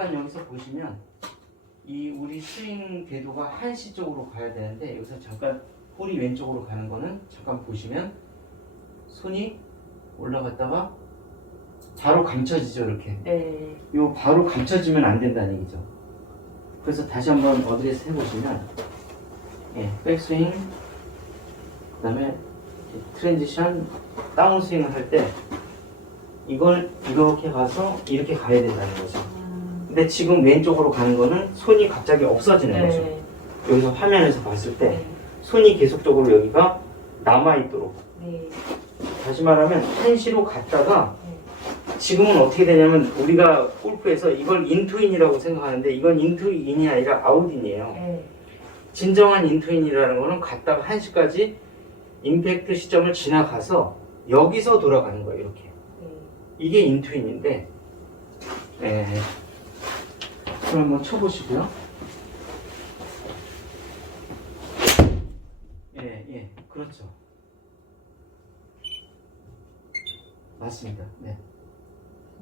잠깐 여기서 보시면 이 우리 스윙 궤도가 한시 쪽으로 가야 되는데 여기서 잠깐 볼이 왼쪽으로 가는 거는 잠깐 보시면 손이 올라갔다가 바로 감춰지죠, 이렇게. 네. 요 바로 감춰지면 안 된다는 얘기죠. 그래서 다시 한번 어드레스 해보시면, 예, 백스윙, 그 다음에 트랜지션, 다운스윙을 할 때 이걸 이렇게 가서 이렇게 가야 된다는 거죠. 근데 지금 왼쪽으로 가는 거는 손이 갑자기 없어지는 거죠. 네. 여기서 화면에서 봤을 때 네. 손이 계속적으로 여기가 남아있도록. 네. 다시 말하면 한시로 갔다가 네. 지금은 어떻게 되냐면 우리가 골프에서 이걸 인투인이라고 생각하는데 이건 인투인이 아니라 아웃인이에요. 네. 진정한 인투인이라는 거는 갔다가 한시까지 임팩트 시점을 지나가서 여기서 돌아가는 거예요. 이렇게. 네. 이게 인투인인데, 예. 그럼 한번 쳐보시고요. 예, 예, 그렇죠. 맞습니다. 네.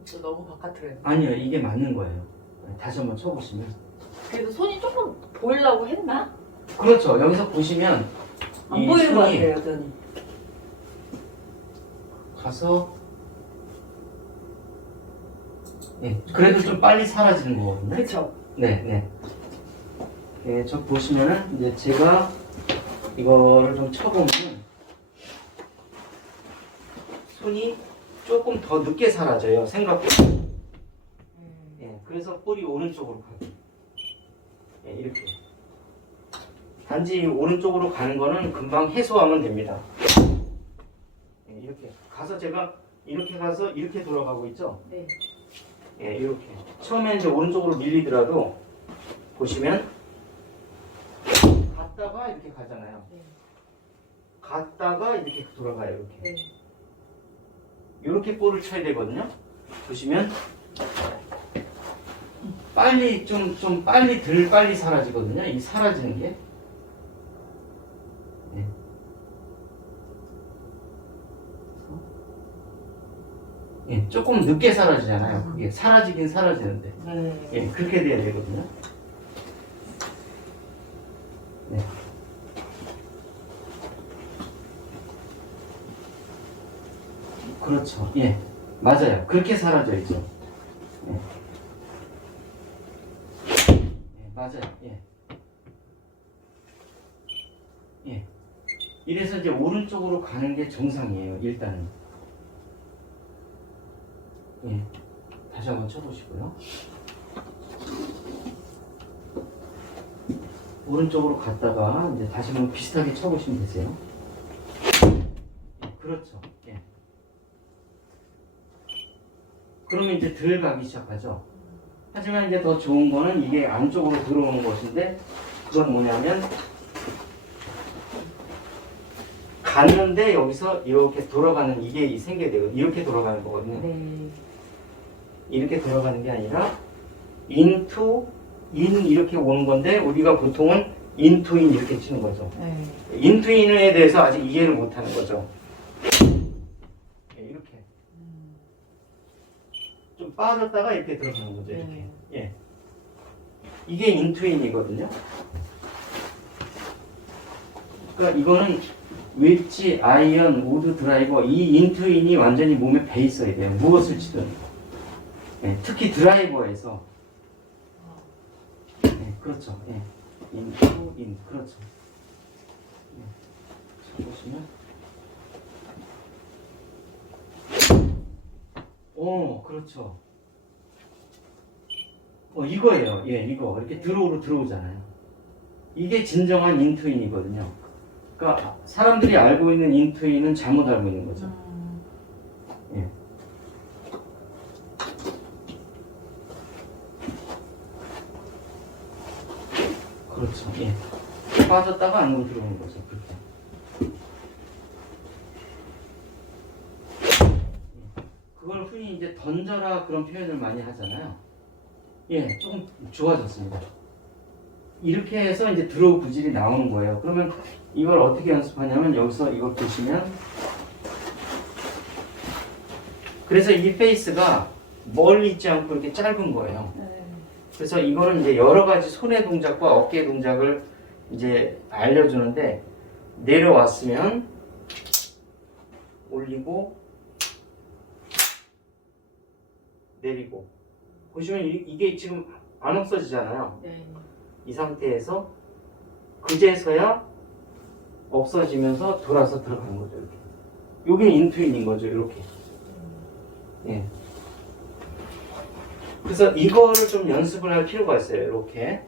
진짜 너무 바깥으로 했네. 아니요, 이게 맞는 거예요. 다시 한번 쳐보시면. 그래도 손이 조금 보이려고 했나? 그렇죠. 여기서 보시면 안 이 보이는 것 손이 같아요, 여전히. 가서, 예, 그래도 좀 빨리 사라지는 거거든요. 그쵸? 네, 네. 예, 저 보시면은 이제 제가 이거를 좀 쳐보면 손이 조금 더 늦게 사라져요. 생각보다. 예, 그래서 볼이 오른쪽으로 가요. 예, 이렇게. 단지 오른쪽으로 가는 거는 금방 해소하면 됩니다. 예, 이렇게 가서 제가 이렇게 가서 이렇게 돌아가고 있죠. 네. 예, 이렇게. 처음에 이제 오른쪽으로 밀리더라도 보시면 갔다가 이렇게 가잖아요. 네. 갔다가 이렇게 돌아가요. 이렇게. 네. 이렇게 볼을 쳐야 되거든요. 보시면 빨리 좀 빨리 덜 빨리 사라지거든요. 이 사라지는 게. 네. 예, 조금 늦게 사라지잖아요. 그게 사라지긴 사라지는데. 네. 예, 그렇게 돼야 되거든요. 네. 그렇죠. 예, 맞아요. 그렇게 사라져있죠. 예. 예, 맞아요. 예. 예. 이래서 이제 오른쪽으로 가는 게 정상이에요. 일단은. 예. 다시 한번 쳐보시고요. 오른쪽으로 갔다가 이제 다시 한번 비슷하게 쳐보시면 되세요. 예, 그렇죠. 예. 그러면 이제 덜 가기 시작하죠. 하지만 이제 더 좋은 거는 이게 안쪽으로 들어오는 것인데 그건 뭐냐면 갔는데 여기서 이렇게 돌아가는 이게 생겨야 되거든요. 이렇게 돌아가는 거거든요. 네. 이렇게 돌아가는 게 아니라 into, in 이렇게 오는 건데 우리가 보통은 into in 이렇게 치는 거죠. 네. into in에 대해서 아직 이해를 못하는 거죠. 이렇게 좀 빠졌다가 이렇게 들어가는 거죠. 이렇게. 예. 이게 into in이거든요. 그러니까 이거는 웨지, 아이언, 우드, 드라이버 이 into in이 완전히 몸에 배 있어야 돼요. 무엇을 치든. 예, 특히 드라이버에서 예, 그렇죠. 예. into in 그렇죠. 예. 자, 보시면 오, 그렇죠. 이거예요. 예, 이거 이렇게 들어오잖아요. 이게 진정한 인투인이거든요. 그러니까 사람들이 알고 있는 인투인은 잘못 알고 있는 거죠. 예. 그렇죠. 예. 빠졌다가 안으로 들어오는 거죠. 그렇게. 그걸 흔히 이제 던져라 그런 표현을 많이 하잖아요. 예, 조금 좋아졌습니다. 이렇게 해서 이제 드로우 구질이 나오는 거예요. 그러면 이걸 어떻게 연습하냐면 여기서 이걸 보시면 그래서 이 페이스가 멀리 있지 않고 이렇게 짧은 거예요. 그래서 이거는 이제 여러 가지 손의 동작과 어깨 동작을 이제 알려주는데 내려왔으면 올리고 내리고 보시면 이게 지금 안 없어지잖아요. 네. 이 상태에서 그제서야 없어지면서 돌아서 들어가는 거죠. 이렇게. 여기는 인투인인 거죠. 이렇게. 예. 그래서 이거를 좀 연습을 할 필요가 있어요. 이렇게.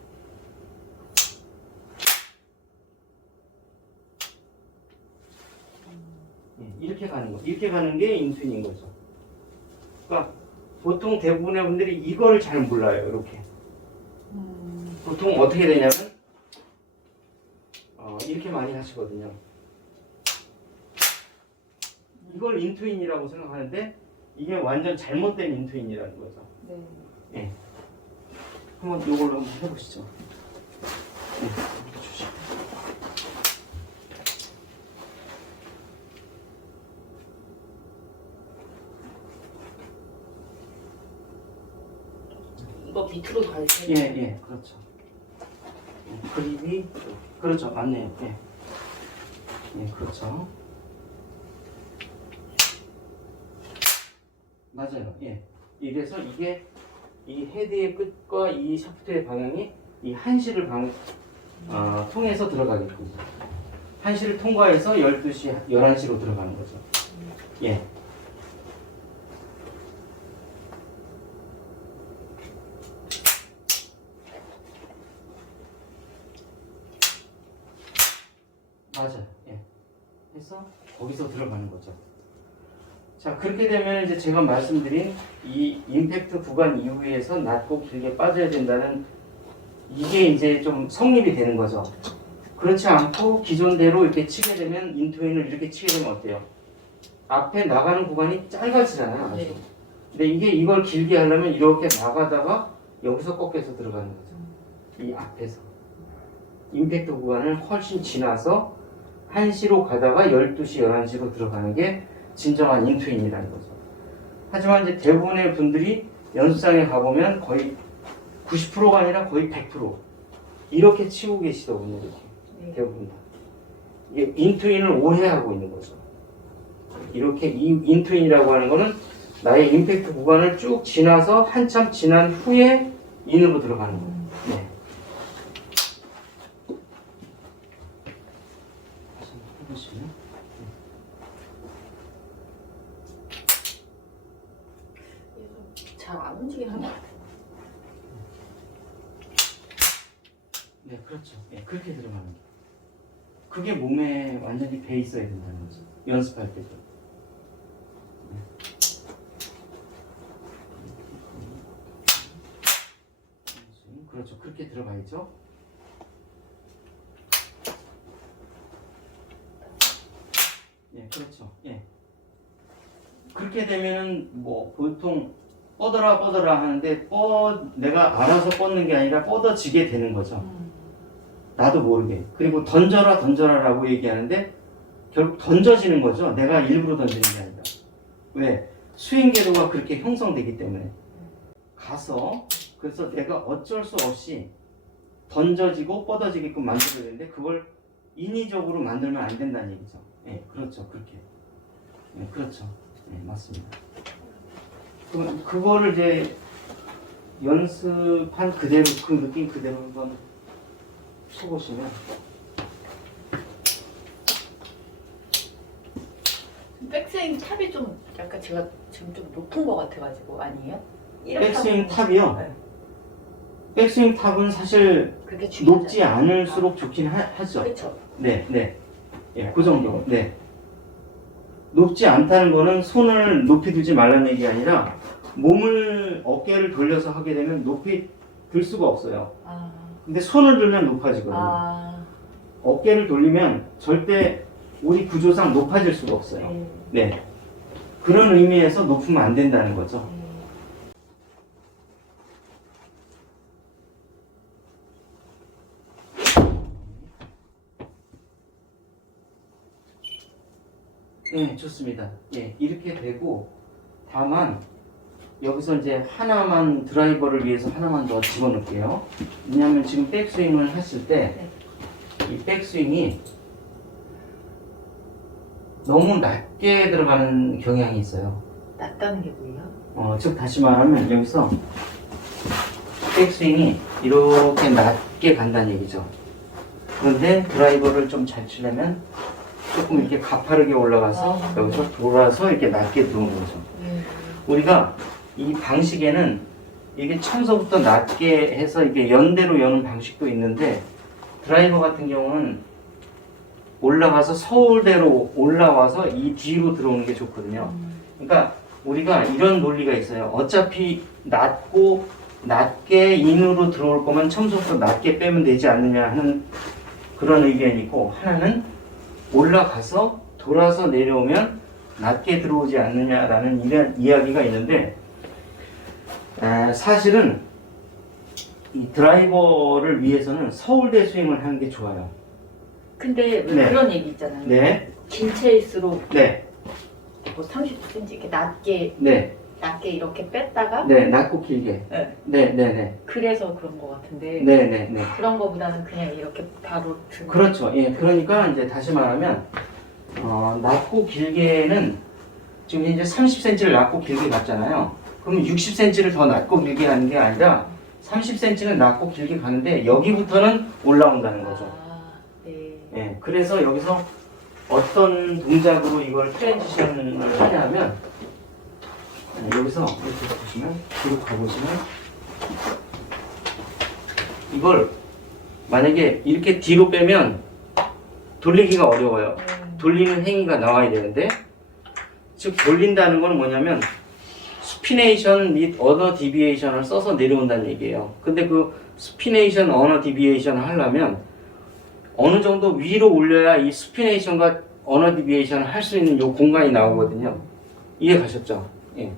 예, 이렇게 가는 거. 이렇게 가는 게 인투인인 거죠. 그러니까 보통 대부분의 분들이 이걸 잘 몰라요. 이렇게. 보통 어떻게 되냐면 이렇게 많이 하시거든요. 이걸 인투인이라고 생각하는데 이게 완전 잘못된 인투인이라는 거죠. 네. 예. 한번 이걸로 한번 해보시죠. 네, 주시고. 이거 밑으로 가야 돼. 예, 예, 그렇죠. 그립이 그렇죠, 맞네요. 예, 예, 그렇죠. 맞아요. 예. 이래서 이게 이 헤드의 끝과 이 샤프트의 방향이 이 한시를 통해서 들어가게끔. 한시를 통과해서 12시, 11시로 들어가는 거죠. 예. 맞아요. 예. 해서 거기서 들어가는 거죠. 자, 그렇게 되면 이제 제가 말씀드린 이 임팩트 구간 이후에서 낮고 길게 빠져야 된다는 이게 이제 좀 성립이 되는 거죠. 그렇지 않고 기존대로 이렇게 치게 되면 인투인을 이렇게 치게 되면 어때요? 앞에 나가는 구간이 짧아지잖아요. 아주. 네. 근데 이걸 길게 하려면 이렇게 나가다가 여기서 꺾여서 들어가는 거죠. 이 앞에서. 임팩트 구간을 훨씬 지나서 1시로 가다가 12시, 11시로 들어가는 게 진정한 인투인이라는 거죠. 하지만 이제 대부분의 분들이 연습장에 가보면 거의 90%가 아니라 거의 100% 이렇게 치고 계시더군요. 이렇게. 네. 대부분 다. 이게 인투인을 오해하고 있는 거죠. 이렇게 이 인투인이라고 하는 거는 나의 임팩트 구간을 쭉 지나서 한참 지난 후에 인으로 들어가는 거예요. 네. 다시 한번 해보시면. 잘 안 움직이는 것 같아요. 네, 그렇죠. 네, 그렇게 들어가는 게. 그게 몸에 완전히 배 있어야 된다는 거죠. 연습할 때도. 그렇죠. 그렇게 들어가야죠. 예, 그렇죠. 예. 그렇게 되면은 뭐 보통 뻗어라 하는데 내가 알아서 뻗는 게 아니라 뻗어지게 되는 거죠. 나도 모르게. 그리고 던져라라고 얘기하는데 결국 던져지는 거죠. 내가 일부러 던지는 게 아니라. 왜? 스윙 궤도가 그렇게 형성되기 때문에. 가서 그래서 내가 어쩔 수 없이 던져지고 뻗어지게끔 만들어야 되는데 그걸 인위적으로 만들면 안 된다는 얘기죠. 예, 그렇죠. 그렇게. 예, 그렇죠. 예, 맞습니다. 그거를 이제 연습한 그대로 그 느낌 그대로 한번 쳐보시면 백스윙 탑이 좀 약간 제가 지금 좀 높은 것 같아가지고 아니에요? 백스윙 탑이요? 네. 백스윙 탑은 사실 그게 중요하죠. 높지 않을수록 좋긴 하죠. 그렇죠. 네, 네. 예, 그 정도. 네. 높지 않다는 거는 손을 높이 두지 말라는 얘기 아니라 어깨를 돌려서 하게 되면 높이 들 수가 없어요. 아, 근데 손을 들면 높아지거든요. 아, 어깨를 돌리면 절대 우리 구조상 높아질 수가 없어요. 네. 네. 그런 의미에서 높으면 안 된다는 거죠. 네, 좋습니다. 예, 이렇게 되고 다만 여기서 이제 하나만 드라이버를 위해서 하나만 더 집어넣을게요. 왜냐하면 지금 백스윙을 했을 때 이 백스윙이 너무 낮게 들어가는 경향이 있어요. 낮다는 게 뭐예요? 즉 다시 말하면 여기서 백스윙이 이렇게 낮게 간다는 얘기죠. 그런데 드라이버를 좀 잘 치려면 조금 이렇게 가파르게 올라가서 여기서 돌아서 이렇게 낮게 들어오는 거죠. 우리가 이 방식에는 이게 처음서부터 낮게 해서 이게 연대로 여는 방식도 있는데 드라이버 같은 경우는 올라가서 서울대로 올라와서 이 뒤로 들어오는 게 좋거든요. 그러니까 우리가 이런 논리가 있어요. 어차피 낮게 인으로 들어올 거면 처음부터 낮게 빼면 되지 않느냐 하는 그런 의견이 있고, 하나는 올라가서 돌아서 내려오면 낮게 들어오지 않느냐라는 이런 이야기가 있는데, 사실은 이 드라이버를 위해서는 서울대 스윙을 하는 게 좋아요. 근데 왜 네. 그런 얘기 있잖아요. 네, 긴 채일수록 네, 뭐 30cm 이렇게 낮게 네, 이렇게 뺐다가 네, 낮고 길게. 네. 네, 네, 네, 그래서 그런 거 같은데 네, 네, 네. 그런 거보다는 그냥 이렇게 바로 드는 그렇죠. 예, 그러니까 이제 다시 말하면 낮고 길게는 지금 이제 30cm를 낮고 길게 갔잖아요. 그러면 60cm를 더 낮고 길게 가는 게 아니라 30cm는 낮고 길게 가는데 여기부터는 올라온다는 거죠. 네. 예, 그래서 여기서 어떤 동작으로 이걸 트랜지션을 하냐면 여기서 이렇게 보시면 뒤로 가보시면 이걸 만약에 이렇게 뒤로 빼면 돌리기가 어려워요. 돌리는 행위가 나와야 되는데, 즉 돌린다는 건 뭐냐면 스피네이션 및 어너 디비에이션을 써서 내려온다는 얘기예요. 근데 그 스피네이션 어너 디비에이션을 하려면 어느 정도 위로 올려야 이 스피네이션과 어너 디비에이션을 할 수 있는 요 공간이 나오거든요. 이해 가셨죠? 예.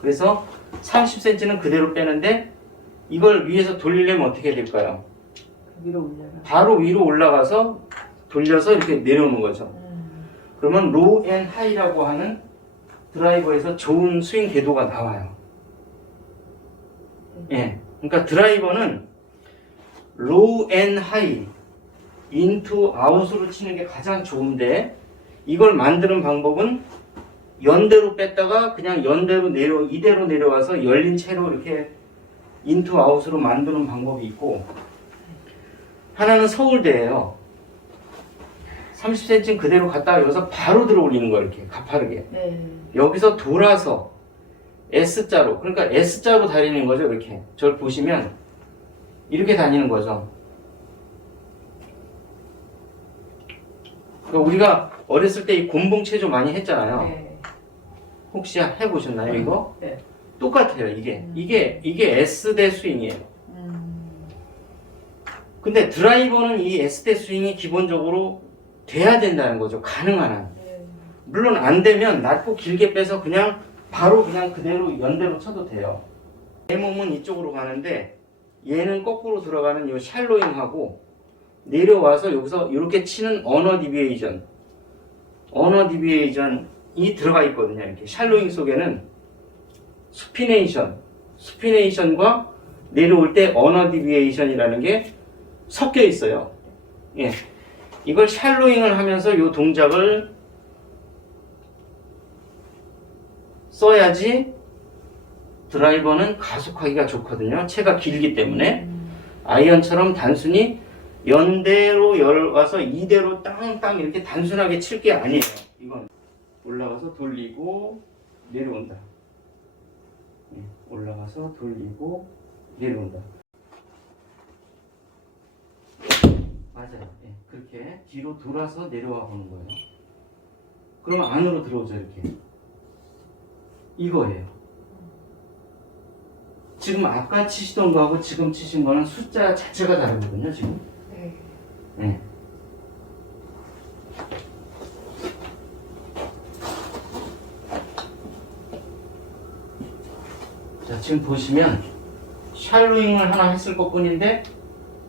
그래서 30cm는 그대로 빼는데 이걸 위에서 돌리려면 어떻게 될까요? 위로 올려요. 바로 위로 올라가서 돌려서 이렇게 내려오는 거죠. 그러면 로우 앤 하이라고 하는 드라이버에서 좋은 스윙 궤도가 나와요. 예. 그러니까 드라이버는 로우 앤 하이, 인투 아웃으로 치는 게 가장 좋은데, 이걸 만드는 방법은 연대로 뺐다가 그냥 이대로 내려와서 열린 채로 이렇게 인투 아웃으로 만드는 방법이 있고, 하나는 서울대예요. 30cm 그대로 갔다가 여기서 바로 들어 올리는 거예요. 이렇게 가파르게. 네. 여기서 돌아서 S자로, 그러니까 S자로 다니는 거죠. 이렇게 저를 보시면 이렇게 다니는 거죠. 그러니까 우리가 어렸을 때 이 곤봉 체조 많이 했잖아요. 네. 혹시 해보셨나요 이거? 네. 똑같아요. 이게 S대 스윙이에요. 근데 드라이버는 이 S대 스윙이 기본적으로 돼야 된다는 거죠. 가능한 한. 물론 안 되면 낮고 길게 빼서 그냥 바로 그냥 그대로 연대로 쳐도 돼요. 내 몸은 이쪽으로 가는데 얘는 거꾸로 들어가는 이 샬로잉하고 내려와서 여기서 이렇게 치는 어너 디비에이션이 들어가 있거든요. 이렇게 샬로잉 속에는 스피네이션과 내려올 때 어너 디비에이션이라는 게 섞여 있어요. 예. 이걸 샬로잉을 하면서 이 동작을 써야지 드라이버는 가속하기가 좋거든요. 채가 길기 때문에. 아이언처럼 단순히 연대로 열어와서 이대로 땅땅 이렇게 단순하게 칠 게 아니에요. 이건 올라가서 돌리고 내려온다. 올라가서 돌리고 내려온다. 맞아요. 그렇게 뒤로 돌아서 내려와 보는 거예요. 그러면 안으로 들어오죠. 이렇게. 이거예요. 지금 아까 치시던 거하고 지금 치신 거는 숫자 자체가 다르거든요. 지금. 네. 자, 지금 보시면 샬로잉을 하나 했을 것 뿐인데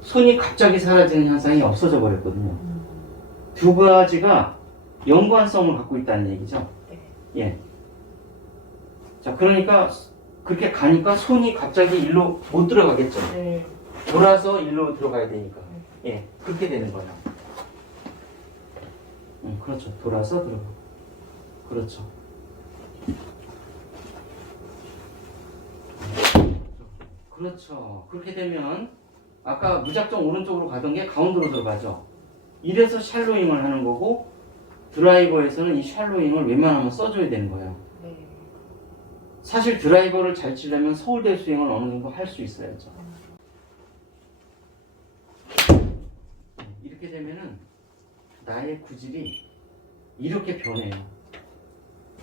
손이 갑자기 사라지는 현상이 없어져 버렸거든요. 두 가지가 연관성을 갖고 있다는 얘기죠. 예. 자, 그러니까 그렇게 가니까 손이 갑자기 일로 못 들어가겠죠. 네. 돌아서 일로 들어가야 되니까. 예, 그렇게 되는 거예요. 그렇죠. 돌아서 들어가. 그렇죠. 그렇죠. 그렇게 되면 아까 무작정 오른쪽으로 가던 게 가운데로 들어가죠. 이래서 샬로잉을 하는 거고 드라이버에서는 이 샬로잉을 웬만하면 써줘야 되는 거예요. 네. 사실 드라이버를 잘 치려면 서울대 스윙을 어느 정도 할 수 있어야죠. 이렇게 되면은 나의 구질이 이렇게 변해요.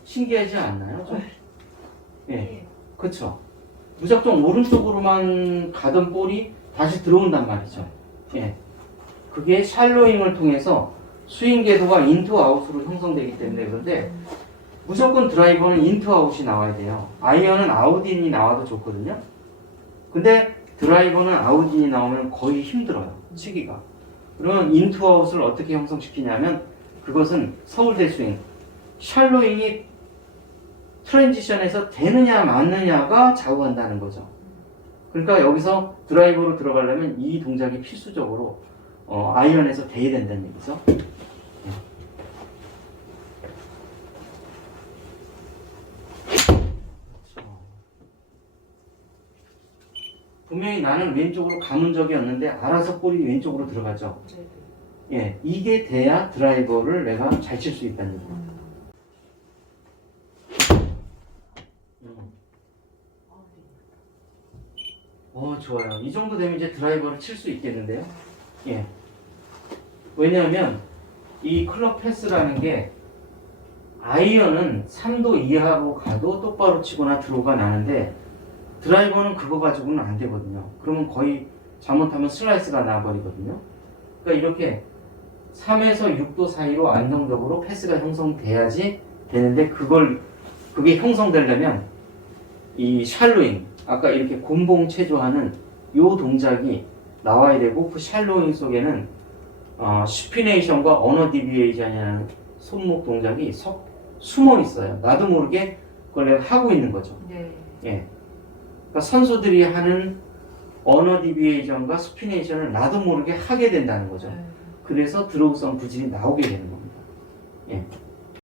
신기하지 않나요? 좀? 예, 그렇죠. 무작정 오른쪽으로만 가던 볼이 다시 들어온단 말이죠. 예, 그게 샬로잉을 통해서 스윙 궤도가 인투 아웃으로 형성되기 때문에 그런데 무조건 드라이버는 인투 아웃이 나와야 돼요. 아이언은 아웃인이 나와도 좋거든요. 근데 드라이버는 아웃인이 나오면 거의 힘들어요. 치기가. 그러면 인투 아웃을 어떻게 형성시키냐면 그것은 서울대 스윙 샬로잉이 트랜지션에서 되느냐 마느냐가 좌우한다는 거죠. 그러니까 여기서 드라이버로 들어가려면 이 동작이 필수적으로 아이언에서 돼야 된다는 얘기죠. 그렇죠. 분명히 나는 왼쪽으로 감은 적이 없는데 알아서 볼이 왼쪽으로 들어가죠. 예, 이게 돼야 드라이버를 내가 잘 칠 수 있다는 얘기예요. 좋아요. 이 정도 되면 이제 드라이버를 칠 수 있겠는데요. 예. 왜냐하면 이 클럽 패스라는 게 아이언은 3도 이하로 가도 똑바로 치거나 드로우가 나는데 드라이버는 그거 가지고는 안 되거든요. 그러면 거의 잘못하면 슬라이스가 나버리거든요. 그러니까 이렇게 3에서 6도 사이로 안정적으로 패스가 형성돼야지 되는데 그게 형성되려면 이 샬로잉 아까 이렇게 곤봉 체조하는 요 동작이 나와야 되고 그 샬로잉 속에는 슈피네이션과 언어 디비에이션이라는 손목 동작이 숨어 있어요. 나도 모르게 그걸 내가 하고 있는 거죠. 네. 예. 그러니까 선수들이 하는 언어 디비에이션과 슈피네이션을 나도 모르게 하게 된다는 거죠. 그래서 드로우성 구질이 나오게 되는 겁니다. 예.